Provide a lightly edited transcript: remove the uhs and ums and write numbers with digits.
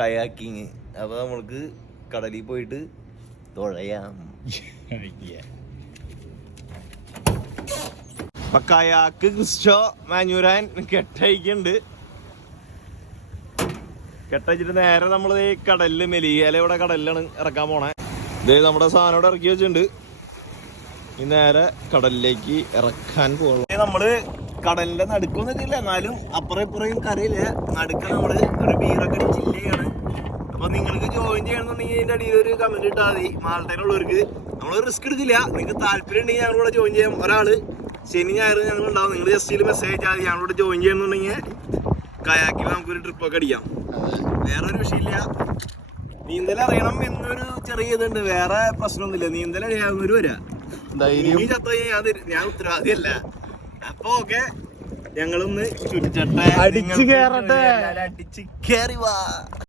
Kayaking. അപ്പൊ നമ്മൾക്ക് കടലിൽ പോയിട്ട് തുഴയാം. അപ്പൊ കയാക്ക് ക്രിസ്റ്റോ മാഞ്ഞൂരാൻ കെട്ടയക്കുന്നുണ്ട്. കെട്ടയച്ചിട്ട് നേരെ നമ്മള് ഈ കടലില് മെലിയാല ഇവിടെ കടലിലാണ് ഇറക്കാൻ പോണേ. ഇത് നമ്മുടെ സാധനം ഇവിടെ ഇറക്കി വെച്ചിട്ടുണ്ട്. ഈ നേരെ കടലിലേക്ക് ഇറക്കാൻ പോകുള്ളൂ. നമ്മള് കടലിന്റെ നടുക്കൊന്നും എത്തിയില്ല, എന്നാലും അപ്പുറം ഇപ്പുറയും കരയില് നടുക്ക നമ്മള് ഒരു ബീറൊക്കെ ചില്ലയാണ്. അപ്പൊ നിങ്ങൾക്ക് ജോയിൻ ചെയ്യണമെന്നുണ്ടെങ്കിൽ ഇതിന്റെ അടിയിൽ ഒരു കമന്റ് ഇട്ടാൽ മതി. മാൾട്ടയിലുള്ളവർക്ക് നമ്മള് റിസ്ക് എടുക്കില്ല. നിങ്ങൾക്ക് താല്പര്യം ഉണ്ടെങ്കിൽ ഞങ്ങളിവിടെ ജോയിൻ ചെയ്യാം. ഒരാള് ശനി ഞായർ ഞങ്ങൾ ഉണ്ടാവും. നിങ്ങൾ ജസ്റ്റ് ഇതിൽ മെസ്സേജ് അയച്ചാൽ മതി. ഞങ്ങളിവിടെ ജോയിൻ ചെയ്യണമെന്നുണ്ടെങ്കിൽ കയാക്കിൽ നമുക്കൊരു ട്രിപ്പൊക്കെ അടിക്കാം. വേറൊരു വിഷയമില്ല. നീന്തൽ അറിയണം എന്നൊരു ചെറിയ ഇതുണ്ട്, വേറെ പ്രശ്നമൊന്നുമില്ല. നീന്തൽ അറിയാവുന്നവര് വരാ. ഞാൻ ഉത്തരവാദിയല്ല. അപ്പൊ ഓക്കെ, ഞങ്ങളൊന്ന് ചുറ്റിച്ചട്ട അടിച്ച് കേറി വാ.